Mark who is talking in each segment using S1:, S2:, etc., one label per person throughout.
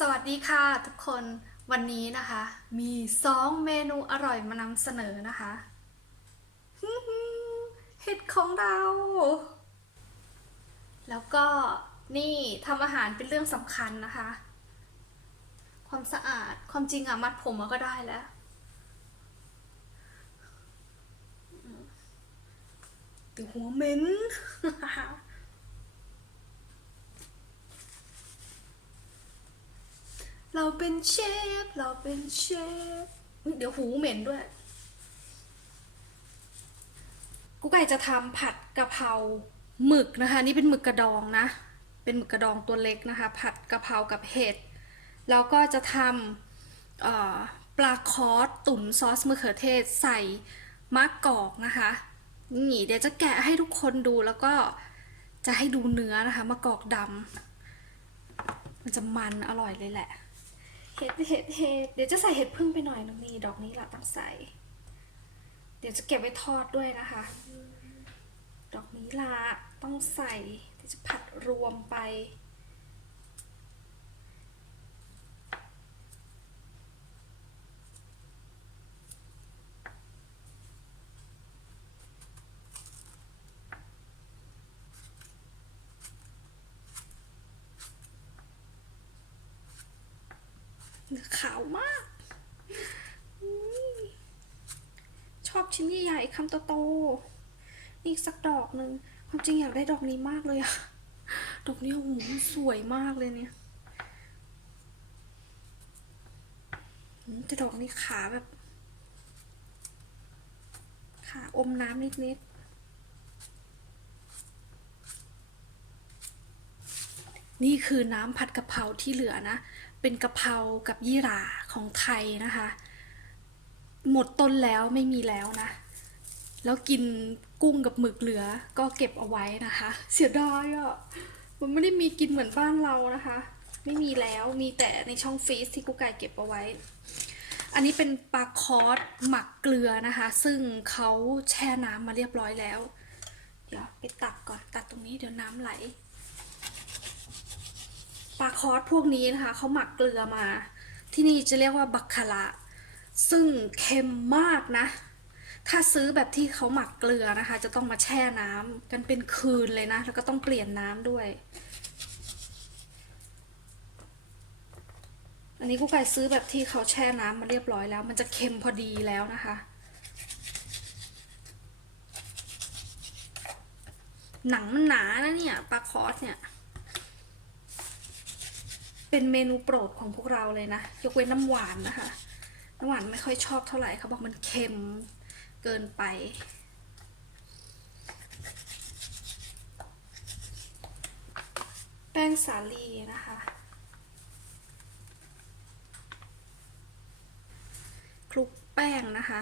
S1: สวัสดีค่ะทุกคนวันนี้นะคะ มีสองเมนูอร่อยมานำเสนอนะคะเห็ดของเรา แล้วก็นี่ทำอาหารเป็นเรื่องสำคัญนะคะ ความสะอาดความจริงอะมัดผมก็ได้แล้วแต่หัวเหม็น เราเป็นเชฟ เราเป็นเชฟ เดี๋ยวหูเหม็นด้วยกุ๊กไก่จะทำผัดกะเพราหมึกนะคะ นี่เป็นหมึกกระดองนะ เป็นหมึกกระดองตัวเล็กนะคะ ผัดกะเพรากับเห็ด แล้วก็จะทำปลาคอสตุ๋นซอสมะเขือเทศใส่มะกอกนะคะนี่เดี๋ยวจะแกะให้ทุกคนดูแล้วก็จะให้ดูเนื้อนะคะมะกอกดำมันจะมันอร่อยเลยแหละ เห็ดเห็ดเห็ดเดี๋ยวจะใส่เห็ดพึ่งไปหน่อยนึงนี่ดอกนี้ละต้องใส่ เดี๋ยวจะเก็บไว้ทอดด้วยนะคะ ดอกนี้ละต้องใส่ เดี๋ยวจะผัดรวมไป ขาวมาก ชอบชิ้นใหญ่ๆคำโตๆอีกสักดอกหนึ่งความจริงอยากได้ดอกนี้มากเลยอะดอกนี้โอ้โหสวยมากเลยเนี่ยแต่ดอกนี้ขาแบบ ขาอมน้ำนิดๆ นี่คือน้ำผัดกะเพราที่เหลือนะ เป็นกะเพรากับยี่หร่าของไทยนะคะ หมดต้นแล้วไม่มีแล้วนะ แล้วกินกุ้งกับหมึกเหลือก็เก็บเอาไว้นะคะ เสียดายอะ่ะมันไม่ได้มีกินเหมือนบ้านเรานะคะ ไม่มีแล้วมีแต่ในช่องฟรีซที่กุ๊กไก่เก็บเอาไว้ อันนี้เป็นปลาคอสหมักเกลือนะคะ ซึ่งเขาแช่น้ำมาเรียบร้อยแล้ว เดี๋ยวไปตักก่อนตักตรงนี้เดี๋ยวน้ำไหล ปลาคอสพวกนี้นะคะเขาหมักเกลือมา ที่นี่จะเรียกว่าบักคาระซึ่งเค็มมากนะ ถ้าซื้อแบบที่เขาหมักเกลือนะคะ จะต้องมาแช่น้ำกันเป็นคืนเลยนะ แล้วก็ต้องเปลี่ยนน้ำด้วย อันนี้กูไก่ซื้อแบบที่เขาแช่น้ำมาเรียบร้อยแล้ว มันจะเค็มพอดีแล้วนะคะ หนังมันหนานะเนี่ยปลาคอสเนี่ย เป็นเมนูโปรดของพวกเราเลยนะ ยกเว้นน้ำหวานนะคะ น้ำหวานไม่ค่อยชอบเท่าไหร่เขาบอกมันเค็มเกินไป แป้งสาลีนะคะ คลุกแป้งนะคะ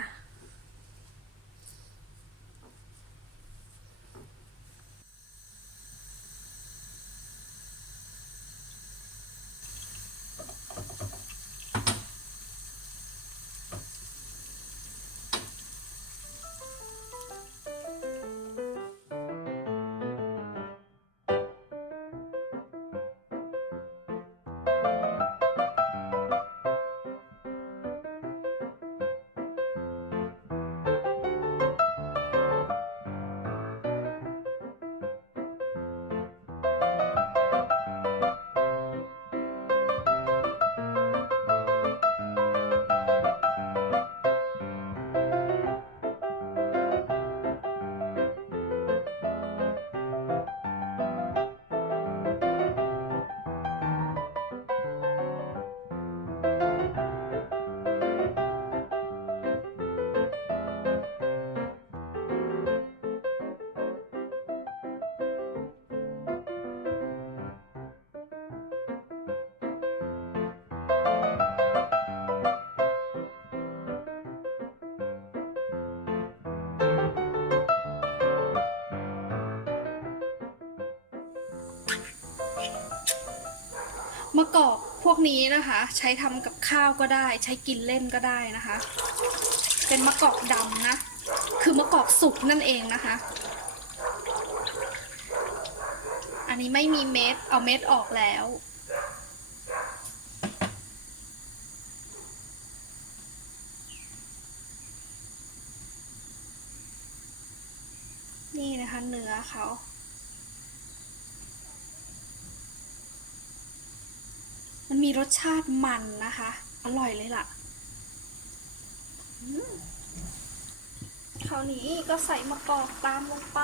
S1: มะกอกพวกนี้นะคะ ใช้ทำกับข้าวก็ได้ ใช้กินเล่นก็ได้นะคะ เป็นมะกอกดำนะ คือมะกอกสุกนั่นเองนะคะ อันนี้ไม่มีเม็ดเอาเม็ดออกแล้วนี่นะคะเนื้อเขา มันมีรสชาติมันนะคะ อร่อยเลยล่ะคราวนี้ก็ใส่มะกอกตามลงไป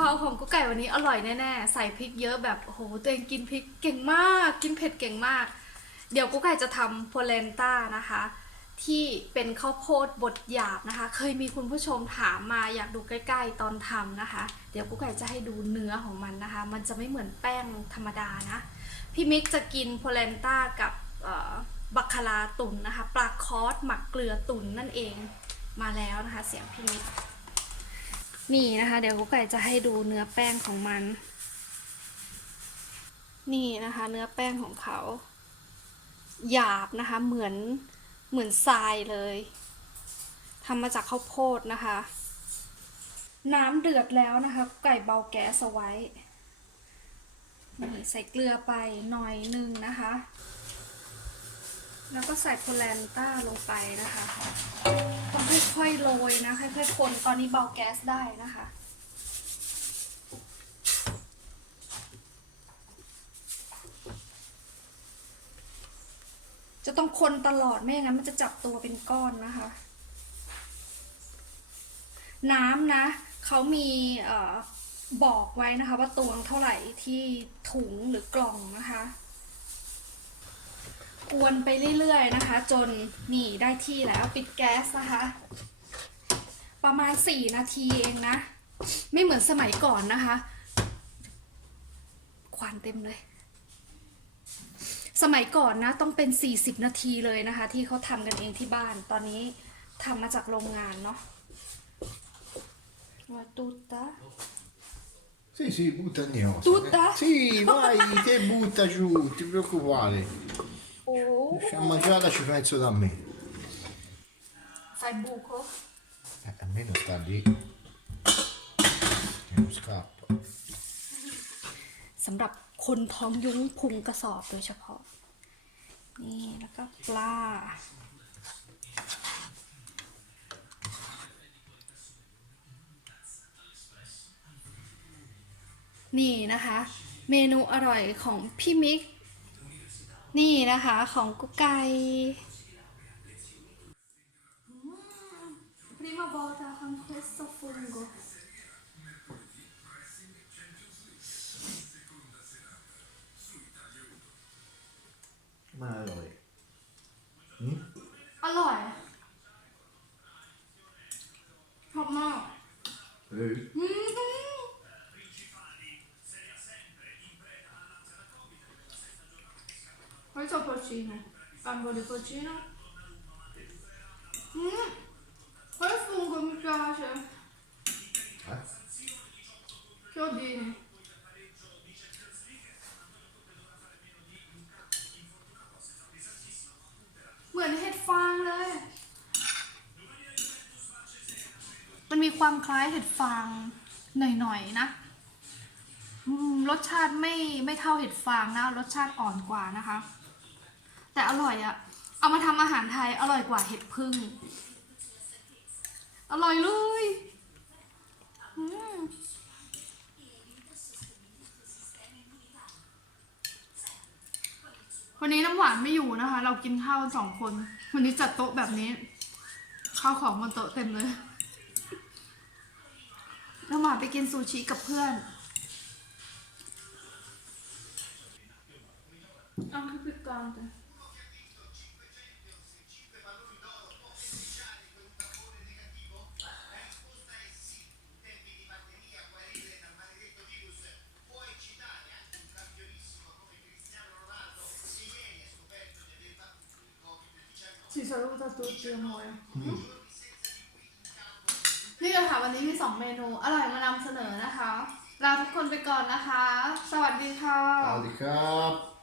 S1: ราของกุ๊กไก่วันนี้อร่อยแน่ๆ ใส่พริกเยอะแบบโอ้โหตัวเองกินพริกเก่งมาก กินเผ็ดเก่งมาก เดี๋ยวกุ๊กไก่จะทำโพเลนต้านะคะ ที่เป็นข้าวโพดบดหยาบนะคะ เคยมีคุณผู้ชมถามมาอยากดูใกล้ ๆ ตอนทำนะคะ เดี๋ยวกุ๊กไก่จะให้ดูเนื้อของมันนะคะ มันจะไม่เหมือนแป้งธรรมดานะ พี่มิกจะกินโพเลนต้ากับบัคคาราตุนนะคะ ปลาคอสหมักเกลือตุนนั่นเองมาแล้วนะคะ เสียงพี่มิก นี่นะคะ เดี๋ยวกุ๊กไก่จะให้ดูเนื้อแป้งของมัน นี่นะคะ เนื้อแป้งของเขา หยาบนะคะ เหมือนเหมือนทรายเลยทำมาจากข้าวโพดนะคะ น้ำเดือดแล้วนะคะไก่เบาแก๊สเอาไว้นี่ใส่เกลือไปหน่อยหนึงนะคะ แล้วก็ใส่โพแลนต้าลงไปนะคะต้องค่อยๆโรยนะค่อยๆคนตอนนี้เบาแก๊สได้นะคะจะต้องคนตลอดไม่อย่างนั้นมันจะจับตัวเป็นก้อนนะคะ น้ำนะเขามีอบอกไว้นะคะ ว่าตวงเท่าไหร่ที่ถุงหรือกล่องนะคะ กวนไปเรื่อยๆนะคะ จนนี่ได้ที่แล้วปิดแก๊สนะคะ ประมาณ 4 นาทีเองนะ ไม่เหมือนสมัยก่อนนะคะ ควันเต็มเลย สมัยก่อนนะต้องเป็น 40 นาทีเลยนะคะ ที่เขาทำกันเองที่บ้านตอนนี้ทำมาจากโรงงานเนาะวาตูตา
S2: Sì, sì, butta gnocchi.
S1: Tutta?
S2: Sì, vai, te butta giù, ti preoccupare.
S1: โอ้
S2: Se a mangiare ci penso da me.
S1: ใส่บุกเหรอ
S2: Eh, almeno sta lì. E non scappa.
S1: สำหรับคนท้องยุ้งพุงกระสอบโดยเฉพาะ นี่แล้วก็ปลา นี่นะคะ เมนูอร่อยของพี่มิก นี่นะคะของกุ๊กไก่ Prima volta con questo fungo.
S2: Ma allora.
S1: อร่อยชอบมาก
S2: Eh,
S1: อืม fettuccine, gambo di porcino. Mm, quel fungo mi piace.
S2: Eh?
S1: Chiodini. Quel head fang เลย มันมีความคล้ายเห็ดฟางหน่อยๆนะรสชาติไม่ไม่เท่าเห็ดฟางนะ รสชาติอ่อนกว่านะคะ แต่อร่อยอะเอามาทำอาหารไทยอร่อยกว่าเห็ดพึ่ง อร่อยเลยอืมวันนี้น้ำหวานไม่อยู่นะคะ เรากินข้าวกันสองคน วันนี้จัดโต๊ะแบบนี้ ข้าวของบนโต๊ะเต็มเลยน้ำหวานไปกินซูชิกับเพื่อนเอาให้ปิดกลางจ้ะ saluta tutti noi นี่เลยค่ะวันนี้มีสองเมนูอร่อยมานำเสนอนะคะ ลาทุกคนไปก่อนนะคะ สวัสดีค่ะ
S2: สวัสดีครับ